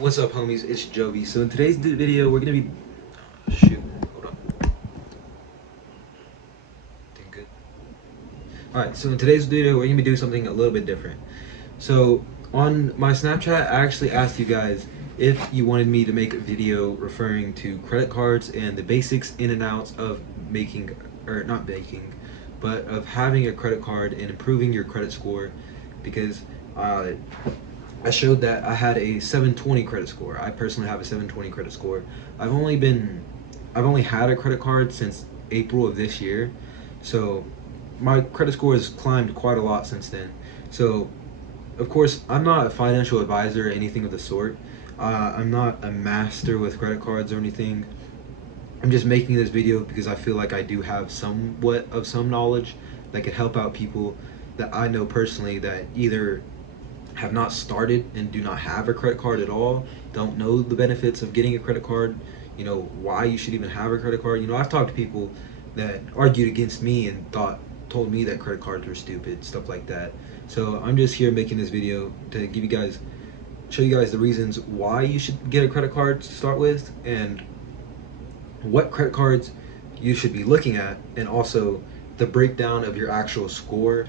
What's up, homies? It's Jovi. So in today's video, we're gonna be shoot. Hold on. Doing good. All right. So in today's video, we're gonna be doing something a little bit different. So on my Snapchat, I actually asked you guys if you wanted me to make a video referring to credit cards and the basics in and outs of making, or not making, but of having a credit card and improving your credit score, because uh, I showed that I had a 720 credit score. I personally have a 720 credit score. I've only been I've only had a credit card since April of this year. So my credit score has climbed quite a lot since then. So of course, I'm not a financial advisor or anything of the sort. I'm not a master with credit cards or anything. I'm just making this video because I feel like I do have somewhat of some knowledge that could help out people that I know personally that either have not started and do not have a credit card at all, don't know the benefits of getting a credit card, why you should even have a credit card. I've talked to people that argued against me and told me that credit cards were stupid, stuff like that. So I'm just here making this video to show you guys the reasons why you should get a credit card to start with, and what credit cards you should be looking at, and also the breakdown of your actual score,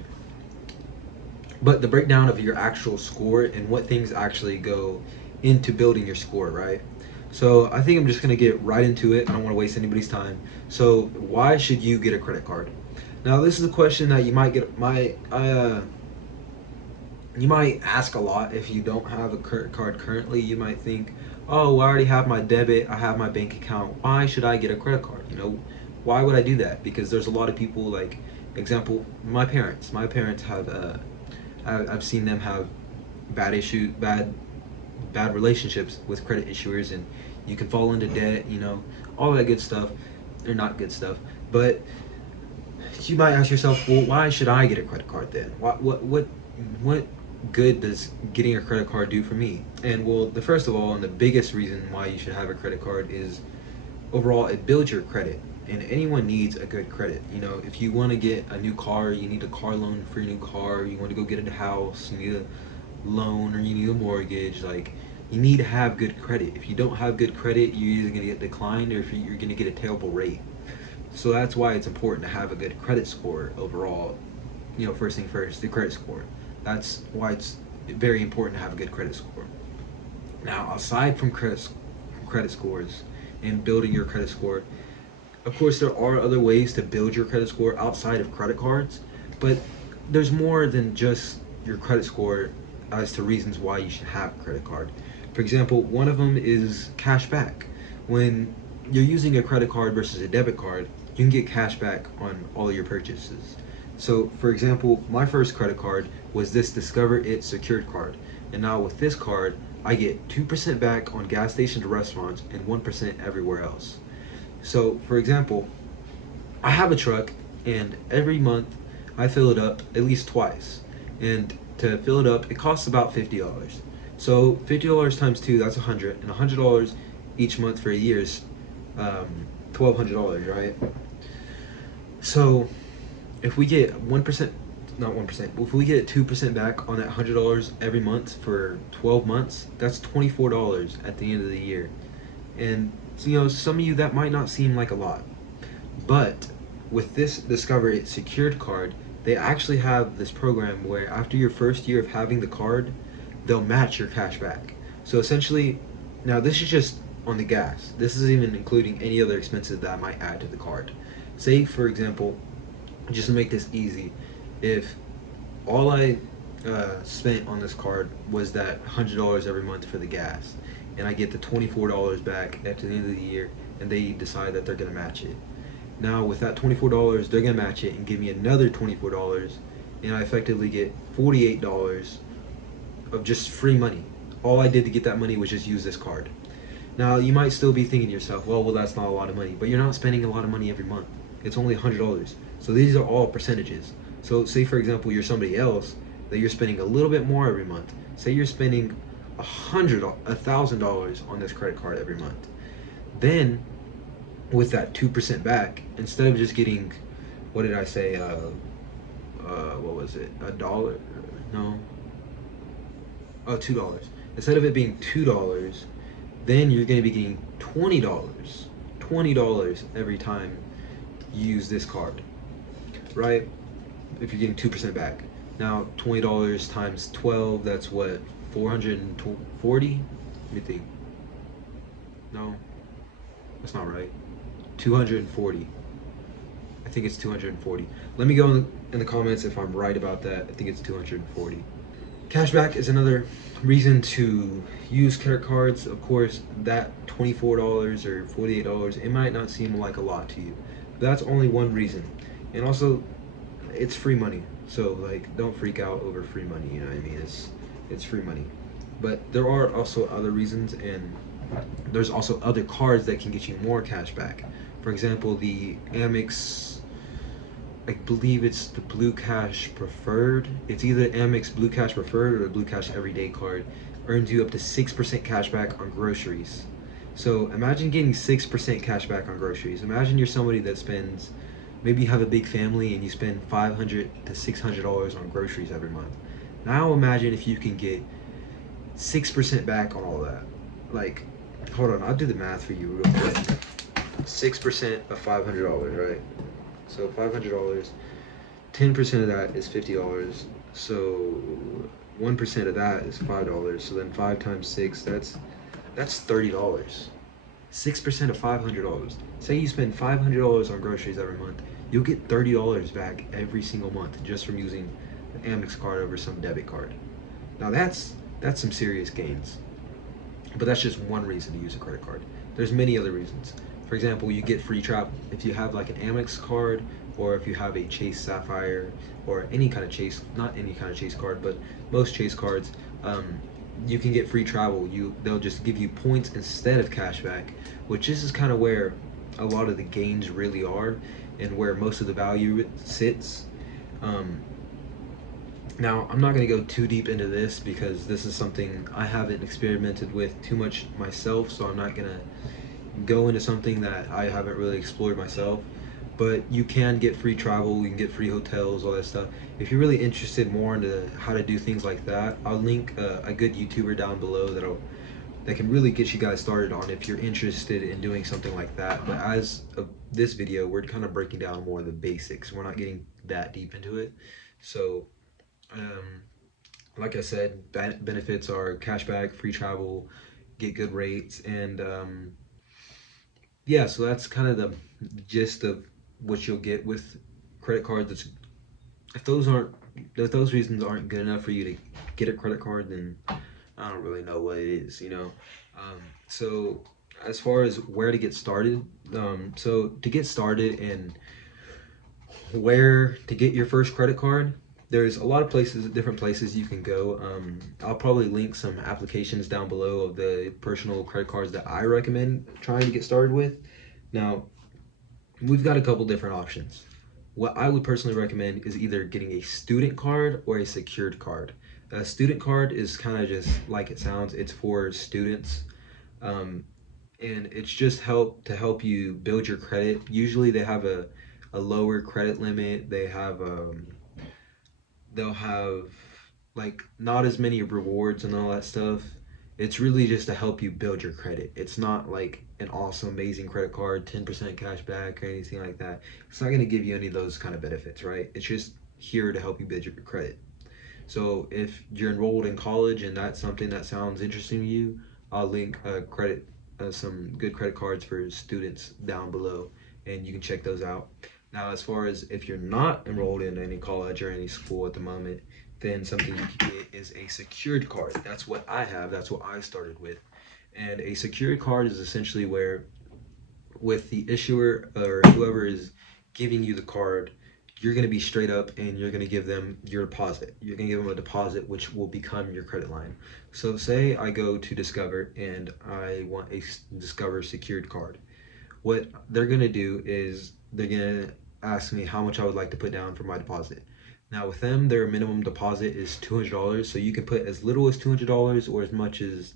but the breakdown of your actual score and what things actually go into building your score, right? So I think I'm just gonna get right into it. I don't want to waste anybody's time. So why should you get a credit card? Now this is a question that you might ask a lot if you don't have a credit card currently. You might think, oh, I already have my debit, I have my bank account. Why should I get a credit card? Why would I do that? Because there's a lot of people, like, example, my parents. My parents have I've seen them have bad relationships with credit issuers, and you can fall into debt, all that good stuff, or not good stuff. But you might ask yourself, well, why should I get a credit card then? What good does getting a credit card do for me? And well, the first of all, and the biggest reason why you should have a credit card is overall it builds your credit. And anyone needs a good credit. If you want to get a new car, you need a car loan for your new car. You want to go get a house, you need a loan, or you need a mortgage. Like, you need to have good credit. If you don't have good credit, you're either going to get declined, or if you're going to get a terrible rate. So that's why it's important to have a good credit score overall. First thing first, the credit score. That's why it's very important to have a good credit score. Now, aside from credit scores and building your credit score, of course, there are other ways to build your credit score outside of credit cards, but there's more than just your credit score as to reasons why you should have a credit card. For example, one of them is cash back. When you're using a credit card versus a debit card, you can get cash back on all of your purchases. So, for example, my first credit card was this Discover It secured card. And now with this card, I get 2% back on gas stations, restaurants, and 1% everywhere else. So, for example, I have a truck, and every month I fill it up at least twice. And to fill it up, it costs about $50. So $50 times two, that's 100, and $100 each month for a year is $1,200, right? So if we get 1%, not 1%, if we get 2% back on that $100 every month for 12 months, that's $24 at the end of the year. And so, some of you, that might not seem like a lot, but with this Discover It secured card, they actually have this program where after your first year of having the card, they'll match your cash back. So essentially, now this is just on the gas. This isn't even including any other expenses that I might add to the card. Say, for example, just to make this easy, if all I spent on this card was that $100 every month for the gas, and I get the $24 back at the end of the year, and they decide that they're gonna match it. Now with that $24, they're gonna match it and give me another $24, and I effectively get $48 of just free money. All I did to get that money was just use this card. Now you might still be thinking to yourself, well, that's not a lot of money, but you're not spending a lot of money every month. It's only $100. So these are all percentages. So say, for example, you're somebody else that you're spending a little bit more every month. Say you're spending $1,000 on this credit card every month. Then with that 2% back, instead of just getting, what did I say? What was it? A dollar? No. Oh, $2. instead of it being $2, then you're going to be getting $20 every time you use this card, right? If you're getting 2% back. Now, $20 times 12, that's what, 440? Let me think. No, that's not right. 240. I think it's 240. Let me go in the comments if I'm right about that. I think it's 240. Cashback is another reason to use credit cards. Of course, that $24 or $48, it might not seem like a lot to you, but that's only one reason. And also, it's free money. So like, don't freak out over free money. You know what I mean? It's free money. But there are also other reasons, and there's also other cards that can get you more cash back. For example, the Amex, I believe it's the Blue Cash Preferred. It's either Amex Blue Cash Preferred or the Blue Cash Everyday card. Earns you up to 6% cash back on groceries. So imagine getting 6% cash back on groceries. Imagine you're somebody that spends, maybe you have a big family and you spend $500 to $600 on groceries every month. Now imagine if you can get 6% back on all that. Like, hold on, I'll do the math for you real quick. 6% of $500, right? So $500, 10% of that is $50. So 1% of that is $5. So then 5 times 6, that's $30. 6% of $500. Say you spend $500 on groceries every month, you'll get $30 back every single month just from using the Amex card over some debit card. Now that's some serious gains. But that's just one reason to use a credit card. There's many other reasons. For example, you get free travel. If you have like an Amex card, or if you have a Chase Sapphire, or any kind of Chase, not any kind of Chase card, but most Chase cards, you can get free travel. They'll just give you points instead of cash back, which this is kind of where a lot of the gains really are, and where most of the value sits. Um, Now, I'm not going to go too deep into this because this is something I haven't experimented with too much myself, so I'm not going to go into something that I haven't really explored myself. But you can get free travel, you can get free hotels, all that stuff. If you're really interested more into how to do things like that, I'll link a good YouTuber down below that can really get you guys started on if you're interested in doing something like that. But as of this video, we're kind of breaking down more of the basics. We're not getting that deep into it. So um, like I said, benefits are cashback, free travel, get good rates, and yeah. So that's kind of the gist of what you'll get with credit cards. If those aren't, if those reasons aren't good enough for you to get a credit card, then I don't really know what it is. So as far as where to get started, so to get started and where to get your first credit card, there's a lot of places, different places you can go. I'll probably link some applications down below of the personal credit cards that I recommend trying to get started with. Now, we've got a couple different options. What I would personally recommend is either getting a student card or a secured card. A student card is kind of just like it sounds, it's for students. Um, and it's just help you build your credit. Usually they have a lower credit limit. They'll have like not as many rewards and all that stuff. It's really just to help you build your credit. It's not like an awesome, amazing credit card, 10% cash back or anything like that. It's not going to give you any of those kind of benefits, right? It's just here to help you build your credit. So if you're enrolled in college and that's something that sounds interesting to you, I'll link some good credit cards for students down below, and you can check those out. Now, as far as if you're not enrolled in any college or any school at the moment, then something you can get is a secured card. That's what I have. That's what I started with. And a secured card is essentially where, with the issuer or whoever is giving you the card, you're going to be straight up and you're going to give them your deposit. You're going to give them a deposit, which will become your credit line. So, say I go to Discover and I want a Discover secured card. What they're going to do is they're going to ask me how much I would like to put down for my deposit. Now, with them, their minimum deposit is $200. So, you can put as little as $200 or as much as,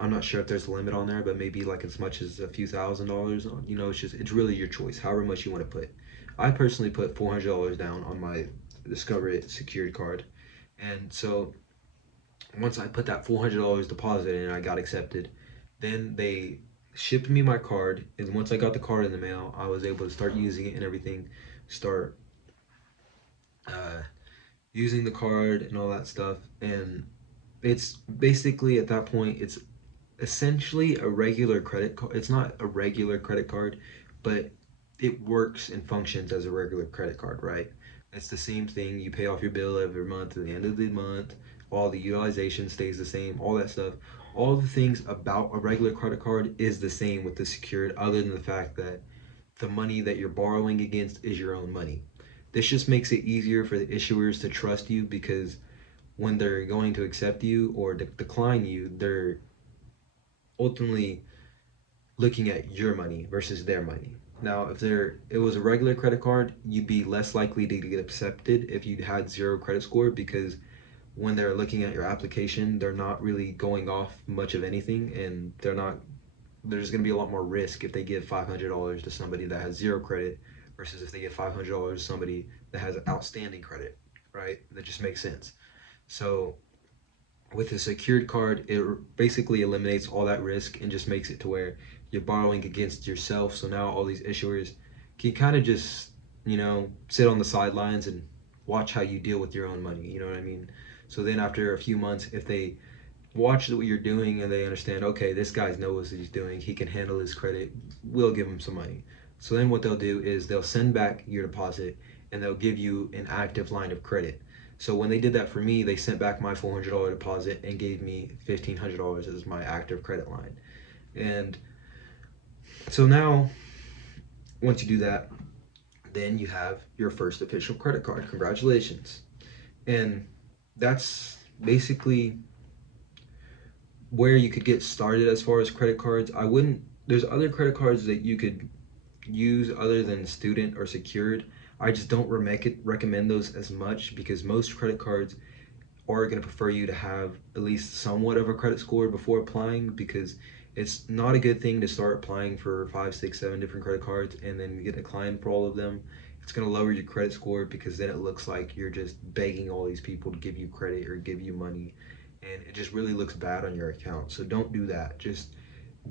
I'm not sure if there's a limit on there, but maybe like as much as a few $1,000s. It's really your choice, however much you want to put. I personally put $400 down on my Discover It secured card, and so Once I put that $400 deposit in, I got accepted. Then they shipped me my card, and once I got the card in the mail, I was able to start using it and everything. Start uh, using the card and all that stuff. And it's basically at that point, it's essentially a regular credit card. It's not a regular credit card, but it works and functions as a regular credit card, right? It's the same thing. You pay off your bill every month at the end of the month. All the utilization stays the same, all that stuff. All the things about a regular credit card is the same with the secured, other than the fact that the money that you're borrowing against is your own money. This just makes it easier for the issuers to trust you because when they're going to accept you or decline you, they're ultimately looking at your money versus their money. Now, if it was a regular credit card, you'd be less likely to get accepted if you had zero credit score because when they're looking at your application, they're not really going off much of anything, and there's going to be a lot more risk if they give $500 to somebody that has zero credit versus if they give $500 to somebody that has outstanding credit, right? That just makes sense. So with a secured card, it basically eliminates all that risk and just makes it to where you're borrowing against yourself. So now all these issuers can kind of just, sit on the sidelines and watch how you deal with your own money. You know what I mean? So then after a few months, if they watch what you're doing and they understand, okay, this guy knows what he's doing, he can handle his credit, we'll give him some money. So then what they'll do is they'll send back your deposit and they'll give you an active line of credit. So when they did that for me, they sent back my $400 deposit and gave me $1,500 as my active credit line. And so now, once you do that, then you have your first official credit card. Congratulations. And that's basically where you could get started as far as credit cards. There's other credit cards that you could use other than student or secured. I just don't recommend those as much because most credit cards are going to prefer you to have at least somewhat of a credit score before applying because it's not a good thing to start applying for 5, 6, 7 different credit cards and then get declined for all of them. It's going to lower your credit score because then it looks like you're just begging all these people to give you credit or give you money, and it just really looks bad on your account. So don't do that. Just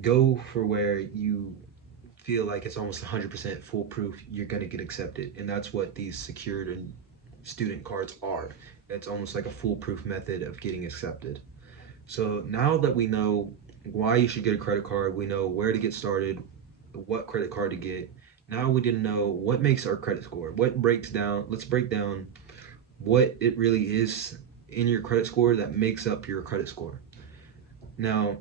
go for where you feel like it's almost 100% foolproof you're going to get accepted, and that's what these secured and student cards are. It's almost like a foolproof method of getting accepted. So now that we know why you should get a credit card, we know where to get started, what credit card to get. Now we didn't know what makes our credit score. Let's break down what it really is in your credit score that makes up your credit score. Now,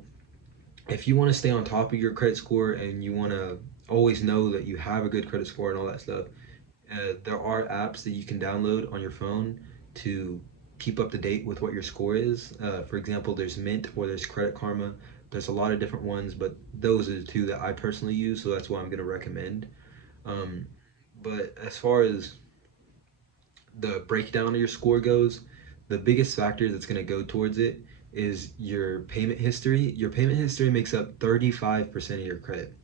if you want to stay on top of your credit score and you want to always know that you have a good credit score and all that stuff, there are apps that you can download on your phone to keep up to date with what your score is. For example, there's Mint or there's Credit Karma. There's a lot of different ones, but those are the two that I personally use, so that's what I'm going to recommend. Um, but as far as the breakdown of your score goes, the biggest factor that's going to go towards it is your payment history. Your payment history makes up 35% of your credit.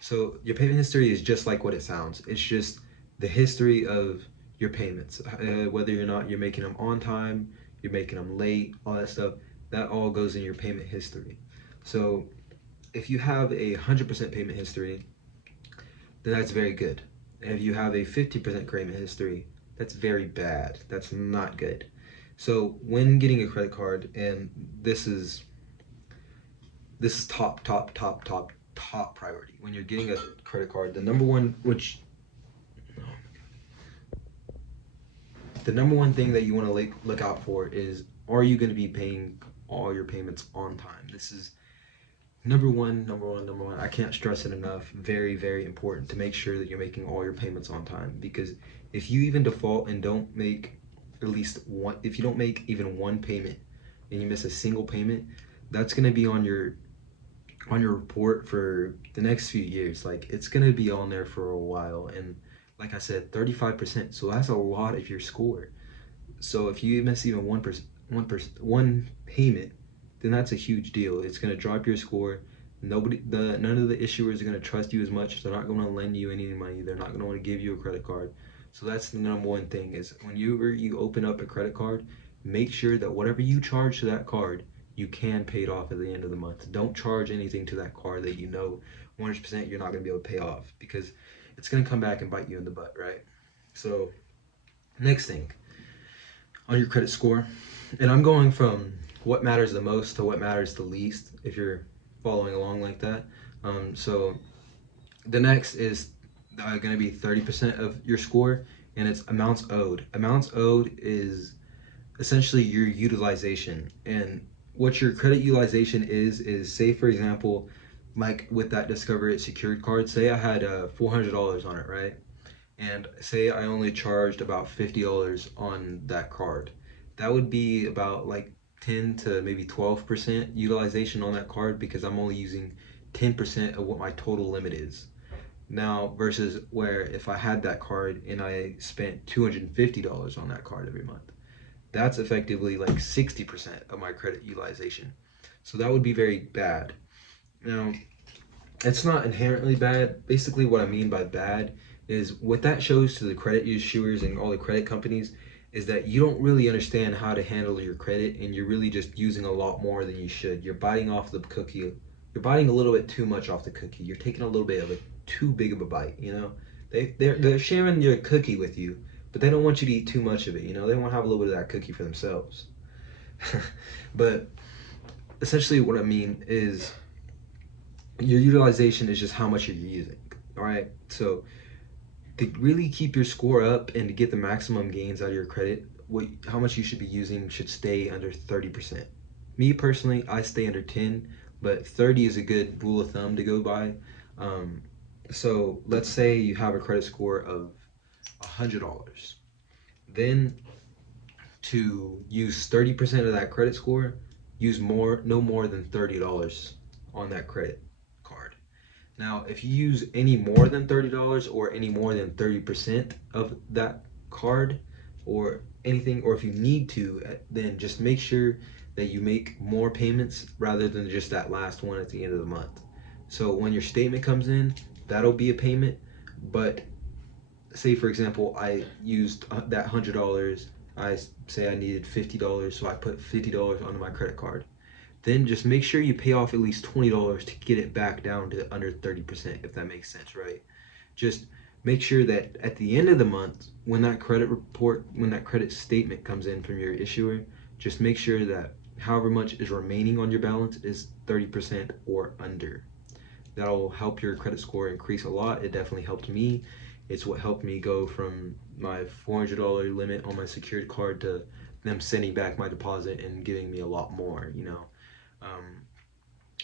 So your payment history is just like what it sounds. It's just the history of your payments, whether or not you're making them on time, you're making them late, all that stuff. That all goes in your payment history. So if you have a 100% payment history, then that's very good. If you have a 50% payment history, that's very bad. That's not good. So when getting a credit card, and this is top priority. When you're getting a credit card, the number one thing that you want to look out for is, are you going to be paying all your payments on time? This is number one. I can't stress it enough. Very, very important to make sure that you're making all your payments on time, because if you even default and don't make at least one, if you don't make even one payment and you miss a single payment, that's going to be on your report for the next few years. Like, it's going to be on there for a while. And like I said, 35%, so that's a lot of your score. So if you miss even one payment, then that's a huge deal. It's going to drop your score. None of the issuers are going to trust you as much. They're not going to lend you any money. They're not going to want to give you a credit card. So that's the number one thing, is whenever you open up a credit card, make sure that whatever you charge to that card, you can pay it off at the end of the month. Don't charge anything to that card that you know 100% you're not going to be able to pay off, because it's going to come back and bite you in the butt, right? So, next thing on your credit score, and I'm going from what matters the most to what matters the least if you're following along like that. So, the next is going to be 30% of your score, and it's amounts owed. Amounts owed is essentially your utilization. And what your credit utilization is, say for example, like with that Discover It secured card, say I had $400 on it, right? And say I only charged about $50 on that card. That would be about like 10 to maybe 12% utilization on that card, because I'm only using 10% of what my total limit is. Now, versus where if I had that card and I spent $250 on that card every month, that's effectively like 60% of my credit utilization. So that would be very bad. Now, it's not inherently bad. Basically, what I mean by bad is what that shows to the credit issuers and all the credit companies is that you don't really understand how to handle your credit, and you're really just using a lot more than you should. You're biting off the cookie. You're biting a little bit too much off the cookie. You're taking a little bit of a too big of a bite, you know? They're sharing your cookie with you, but they don't want you to eat too much of it, you know? They want to have a little bit of that cookie for themselves. But essentially what I mean is your utilization is just how much you're using. All right. So to really keep your score up and to get the maximum gains out of your credit, how much you should be using should stay under 30%. Me personally, I stay under 10, but 30 is a good rule of thumb to go by. So let's say you have a credit score of $100. Then to use 30% of that credit score, use no more than $30 on that credit card. Now, if you use any more than $30 or any more than 30% of that card or anything, or if you need to, then just make sure that you make more payments rather than just that last one at the end of the month. So when your statement comes in, that'll be a payment. But say for example, I used that $100. I say I needed $50, so I put $50 onto my credit card. Then just make sure you pay off at least $20 to get it back down to under 30%, if that makes sense, right? Just make sure that at the end of the month, when that credit statement comes in from your issuer, just make sure that however much is remaining on your balance is 30% or under. That'll help your credit score increase a lot. It definitely helped me. It's what helped me go from my $400 limit on my secured card to them sending back my deposit and giving me a lot more, you know. Um,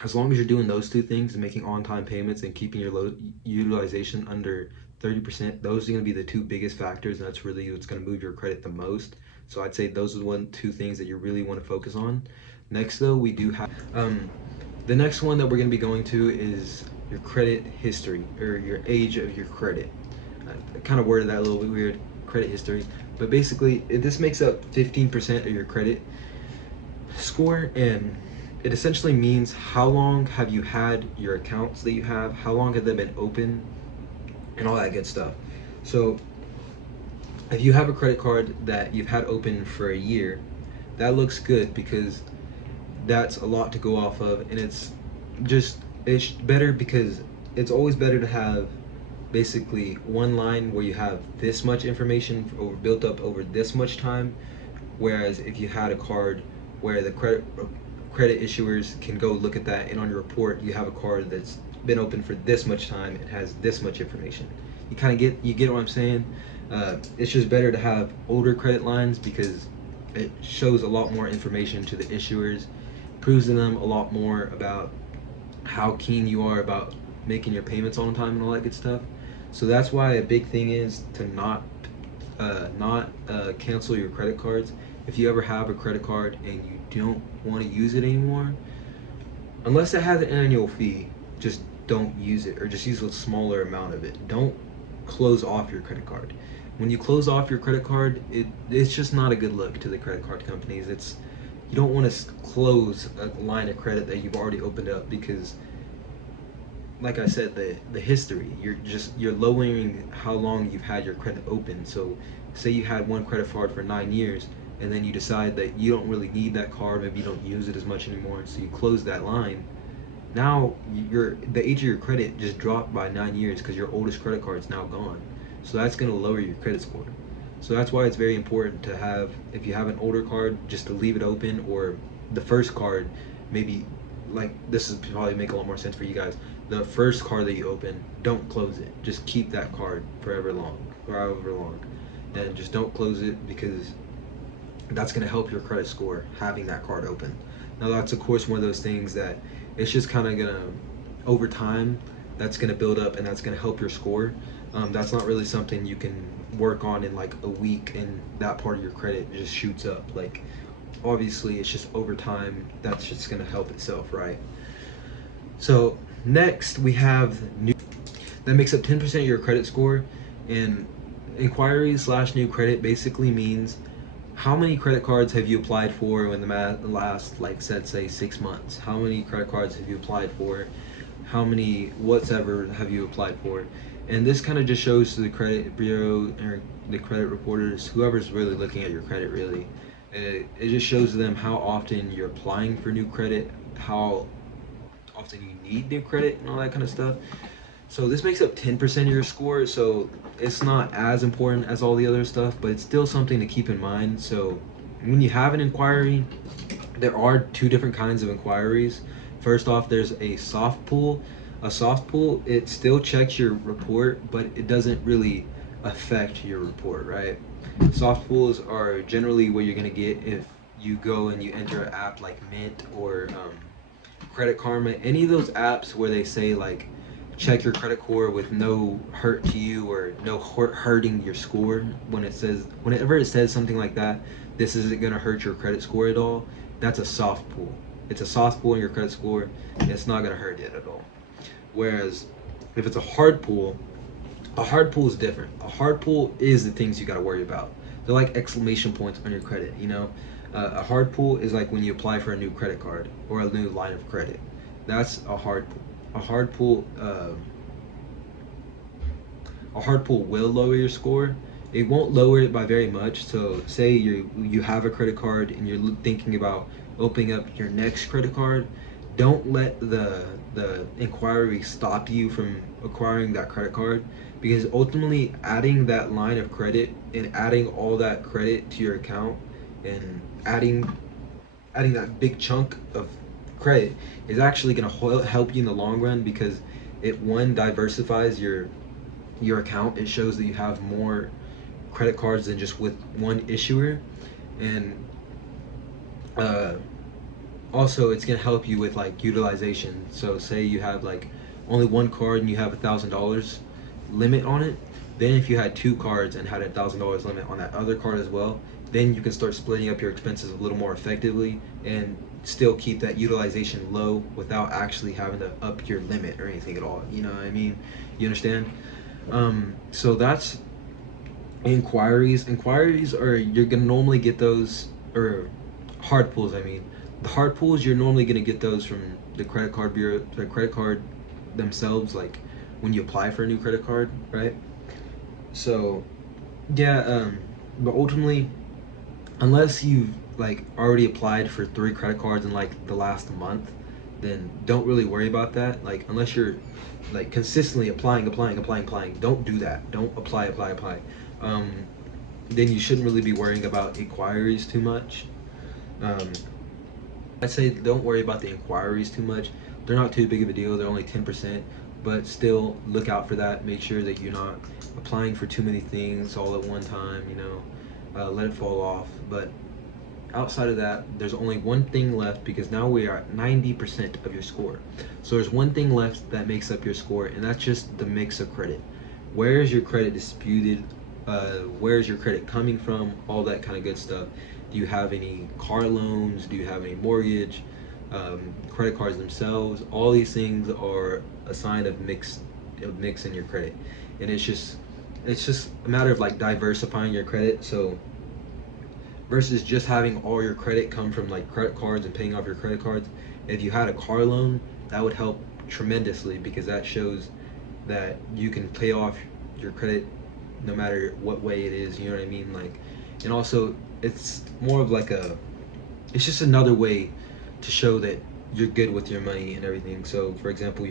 as long as you're doing those two things, making on-time payments and keeping your utilization under 30%, those are going to be the two biggest factors, and that's really what's going to move your credit the most. So I'd say those are two things that you really want to focus on. Next, though, we do have the next one that we're going to be going to is your credit history, or your age of your credit. I kind of worded that a little bit weird, credit history, but basically this makes up 15% of your credit score, and it essentially means how long have you had your accounts that you have, how long have they been open, and all that good stuff. So if you have a credit card that you've had open for a year, that looks good, because that's a lot to go off of, and it's better, because it's always better to have basically one line where you have this much information built up over this much time, whereas if you had a card where the credit issuers can go look at that, and on your report you have a card that's been open for this much time, it has this much information. You get what I'm saying? It's just better to have older credit lines, because it shows a lot more information to the issuers, proves to them a lot more about how keen you are about making your payments on time and all that good stuff. So that's why a big thing is to not cancel your credit cards. If you ever have a credit card and you don't want to use it anymore, unless it has an annual fee, just don't use it, or just use a smaller amount of it. Don't close off your credit card. When you close off your credit card, it's just not a good look to the credit card companies. You don't want to close a line of credit that you've already opened up, because like I said, the history, you're lowering how long you've had your credit open. So say you had one credit card for 9 years, and then you decide that you don't really need that card, maybe you don't use it as much anymore, so you close that line. Now the age of your credit just dropped by 9 years because your oldest credit card is now gone. So that's going to lower your credit score. So that's why it's very important to have, if you have an older card, just to leave it open, or the first card, maybe, like, this is probably make a lot more sense for you guys. The first card that you open, don't close it. Just keep that card forever long, or however long, and just don't close it, because that's going to help your credit score having that card open. Now that's of course one of those things that it's just kind of gonna, over time, that's gonna build up and that's gonna help your score. That's not really something you can work on in like a week and that part of your credit just shoots up. Like, obviously it's just over time, that's just gonna help itself, right? So next we have new, that makes up 10% of your credit score. And inquiries slash new credit basically means how many credit cards have you applied for in the last, like, say 6 months? How many credit cards have you applied for? How many whatever have you applied for? And this kind of just shows to the credit bureau or the credit reporters, whoever's really looking at your credit, really. It just shows them how often you're applying for new credit, how often you need new credit, and all that kind of stuff. So this makes up 10% of your score, so it's not as important as all the other stuff, but it's still something to keep in mind. So when you have an inquiry, there are two different kinds of inquiries. First off, there's a soft pull. A soft pull, it still checks your report, but it doesn't really affect your report, right? Soft pulls are generally what you're gonna get if you go and you enter an app like Mint or Credit Karma, any of those apps where they say like check your credit score with no hurt to you or no hurting your score. Whenever it says something like that, this isn't going to hurt your credit score at all, that's a soft pull. It's a soft pull in your credit score, and it's not going to hurt it at all. Whereas if it's a hard pull is different. A hard pull is the things you got to worry about. They're like exclamation points on your credit, you know. A hard pull is like when you apply for a new credit card or a new line of credit. That's a hard pull. A hard pull will lower your score. It won't lower it by very much. So say you have a credit card and you're thinking about opening up your next credit card, don't let the inquiry stop you from acquiring that credit card, because ultimately adding that line of credit and adding all that credit to your account and adding that big chunk of credit is actually going to help you in the long run, because it, one, diversifies your account. It shows that you have more credit cards than just with one issuer, and also it's going to help you with like utilization. So say you have like only one card and you have $1,000 limit on it, then if you had two cards and had $1,000 limit on that other card as well, then you can start splitting up your expenses a little more effectively and still keep that utilization low without actually having to up your limit or anything at all. You know what I mean? You understand? So that's inquiries. Inquiries are, you're gonna normally get those, or hard pulls, I mean. The hard pulls, you're normally gonna get those from the credit card bureau, the credit card themselves, like when you apply for a new credit card, right? So yeah, but ultimately, unless you've like already applied for 3 credit cards in like the last month, then don't really worry about that. Like, unless you're like consistently applying, don't do that. Don't apply. Then you shouldn't really be worrying about inquiries too much. um, I'd say don't worry about the inquiries too much. They're not too big of a deal. They're only 10%, but still look out for that. Make sure that you're not applying for too many things all at one time, you know. Let it fall off. But outside of that, there's only one thing left, because now we are at 90% of your score. So there's one thing left that makes up your score, and that's just the mix of credit. Where is your credit disputed? Where is your credit coming from? All that kind of good stuff. Do you have any car loans? Do you have any mortgage? Credit cards themselves? All these things are a sign of mix in your credit, and it's just a matter of like diversifying your credit. So versus just having all your credit come from like credit cards and paying off your credit cards, if you had a car loan, that would help tremendously, because that shows that you can pay off your credit no matter what way it is, you know what I mean? Like, and also it's more of like it's just another way to show that you're good with your money and everything. So for example, if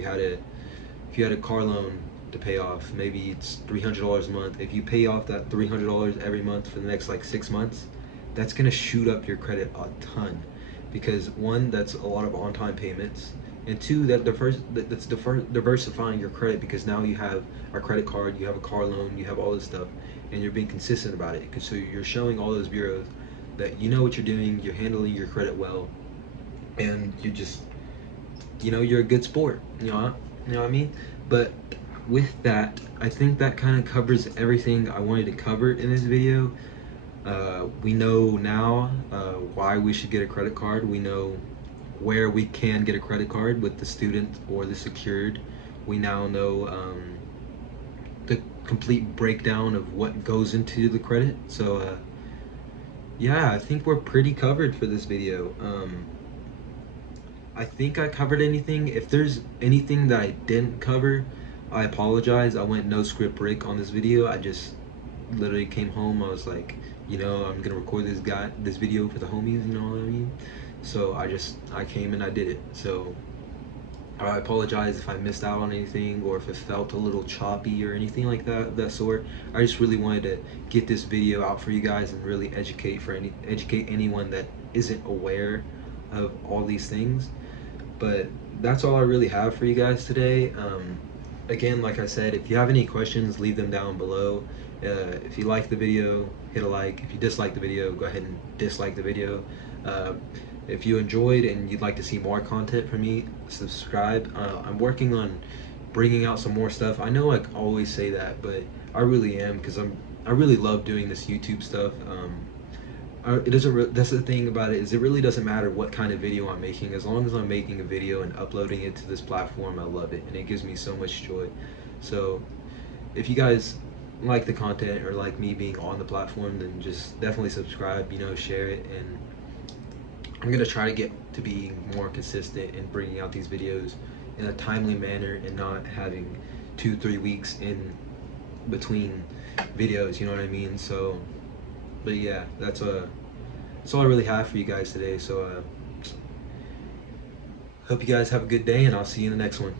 you had a car loan to pay off, maybe it's $300 a month. If you pay off that $300 every month for the next like 6 months, that's gonna shoot up your credit a ton, because one, that's a lot of on-time payments, and two, that's diversifying your credit, because now you have a credit card, you have a car loan, you have all this stuff, and you're being consistent about it. Because so you're showing all those bureaus that you know what you're doing, you're handling your credit well, and you just, you're a good sport. You know what I mean? But with that, I think that kind of covers everything I wanted to cover in this video. We know now why we should get a credit card. We know where we can get a credit card with the student or the secured. We now know the complete breakdown of what goes into the credit. So yeah, I think we're pretty covered for this video. I think I covered anything. If there's anything that I didn't cover, I apologize. I went no script Rick on this video. I just literally came home. I was like, I'm gonna record this video for the homies. You know what I mean? So I came and I did it. So I apologize if I missed out on anything, or if it felt a little choppy or anything like that sort. I just really wanted to get this video out for you guys and really educate anyone that isn't aware of all these things. But that's all I really have for you guys today. Again, like I said, if you have any questions, leave them down below. If you like the video, hit a like. If you dislike the video, go ahead and dislike the video. If you enjoyed and you'd like to see more content from me, subscribe. I'm working on bringing out some more stuff. I know I always say that, but I really am, because I really love doing this YouTube stuff. It doesn't. That's the thing about it, is it really doesn't matter what kind of video I'm making. As long as I'm making a video and uploading it to this platform, I love it, and it gives me so much joy. So if you guys like the content or like me being on the platform, then just definitely subscribe, share it, and I'm gonna try to get to be more consistent in bringing out these videos in a timely manner and not having 2-3 weeks in between videos, you know what I mean? So but yeah, that's all I really have for you guys today. So hope you guys have a good day, and I'll see you in the next one.